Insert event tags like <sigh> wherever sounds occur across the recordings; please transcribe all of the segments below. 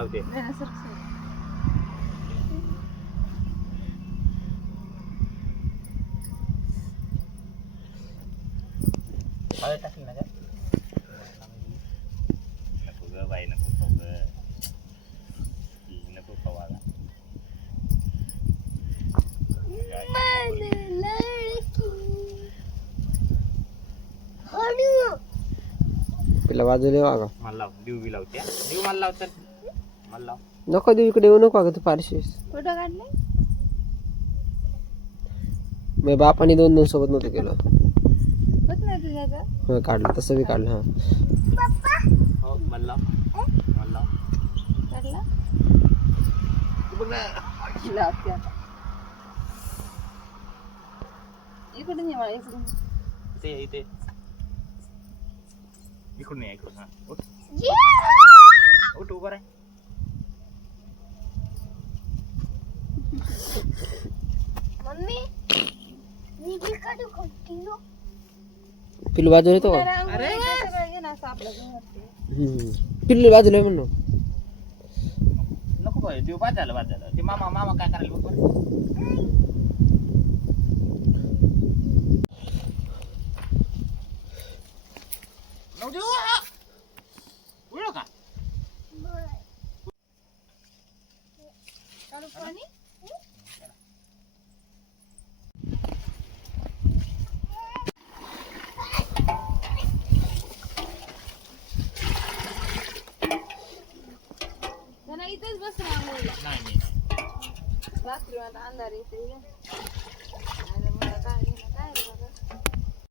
लावते. नाही ना, टाकली नको ग बाई नको खाऊ ग. नको खावाला तिला बाजूला वागा मला लाव देऊ बी लावते. देऊ मला लाव तर. मला लाव नको देऊ इकडे येऊ नको अगं तू पारशीस. फोटो काढले? मी बापाने दोन दोन सोबत नव्हतं केलं. होत नाही तुझ्याचं हं, काढलं तसं बी काढलं हा. हो काढला? लावते आता इकडून ये मला इकडून. इकडून ये इकडून हा उठ उठ उभं राह पिल्लू बाजूला येतो का. हम्म. पिल्लू बाजूला आहे म्हणून नको बाई देऊ बाद झालं बाद झालं ते मामा मामा काय करायला बघ बरं. नको देऊ, आ. उडलं का पाणी त्यांना इथेच बस रांगोळीला नाही नाही रात्री मला अंधार येते अरे मला काय घेणं, काय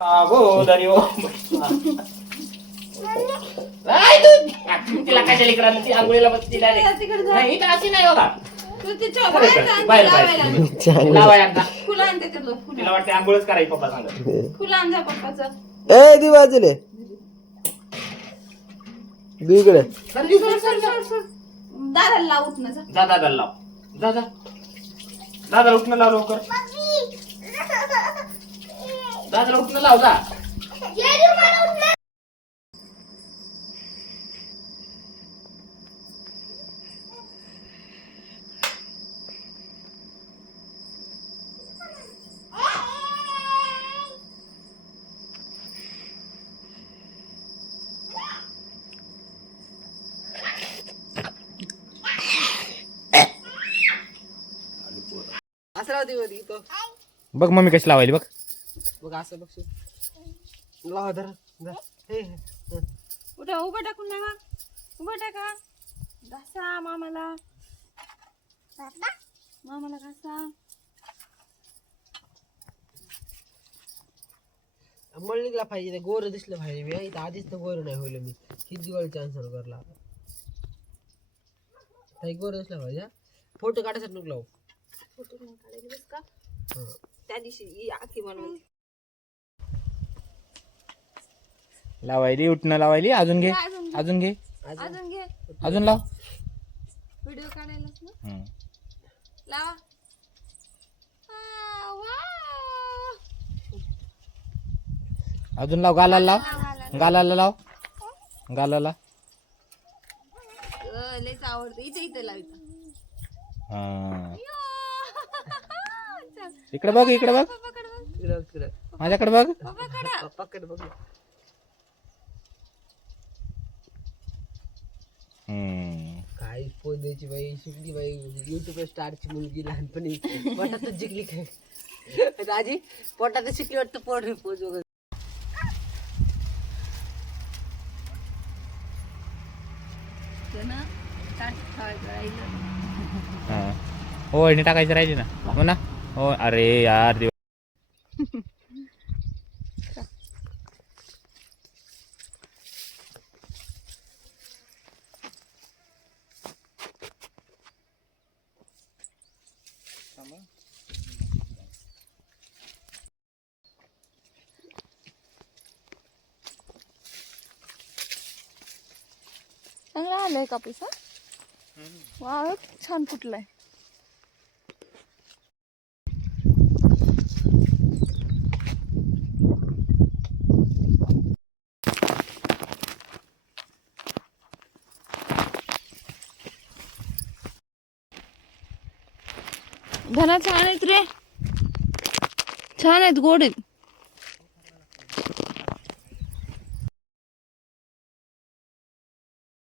अगोदरी तिला ती आंघोळीला बस तिला. नाही इथं अशी बघा. बाहेर बाहेर. <laughs> लावा फुलं आणते तिथलं, फुलं. तिला वाटते आंघोळच करायची पप्पा सांगत. फुलं आण जा पप्पाचं. ए दी सोड, सोड, सोड. दादाला लावत ना जा. जा दादाला लाव. जा जा. दादाला उठणं लाव लवकर. दादाला उठणं लाव जा. बघ मम्मी कशी लावायली बघ. बघ असं बघ लावा धर धर. हे, हे, हे. उठा उभं टाकून नका उभं टाका. घासा मामाला. मामाला घासा. मळणीला पाहिजे ते गोर दिसलं पाहिजे मी इथं आधीच तर गोर नाही होईल मी. किती दिवाळी चान्स करला काही गोर दिसला पाहिजे फोटो काढायसाठी नको लावू. फोटो नाही काढायला बस का. त्या दिवशी आखी बनवली लावायली उठणं लावायली? अजून घे. अजून घे. अजून घे. अजून लाव. व्हिडिओ ना. लावा. वाव. अजून लाव गालाला लाव. गालाला लाव. गालाला लयच आवडतं. इथे इथे. हा. इकडे बघ इकडे बघ. माझ्याकडे बघ. पप्पाकडे बघ. काय पोच द्यायची बाई शिकली बाई युट्यूब स्टारची मुलगी लहानपणी. पोटातच जिंकली काय? राजी पोटातच शिकली वाटतं पोट पोच वगैरे. हा. टाकायची राहिली ना. हो ना? हो अरे यार चांगला आलाय कापूस हा वा छान फुटलाय. धना छान आहेत रे. छान आहेत गोड. आहेत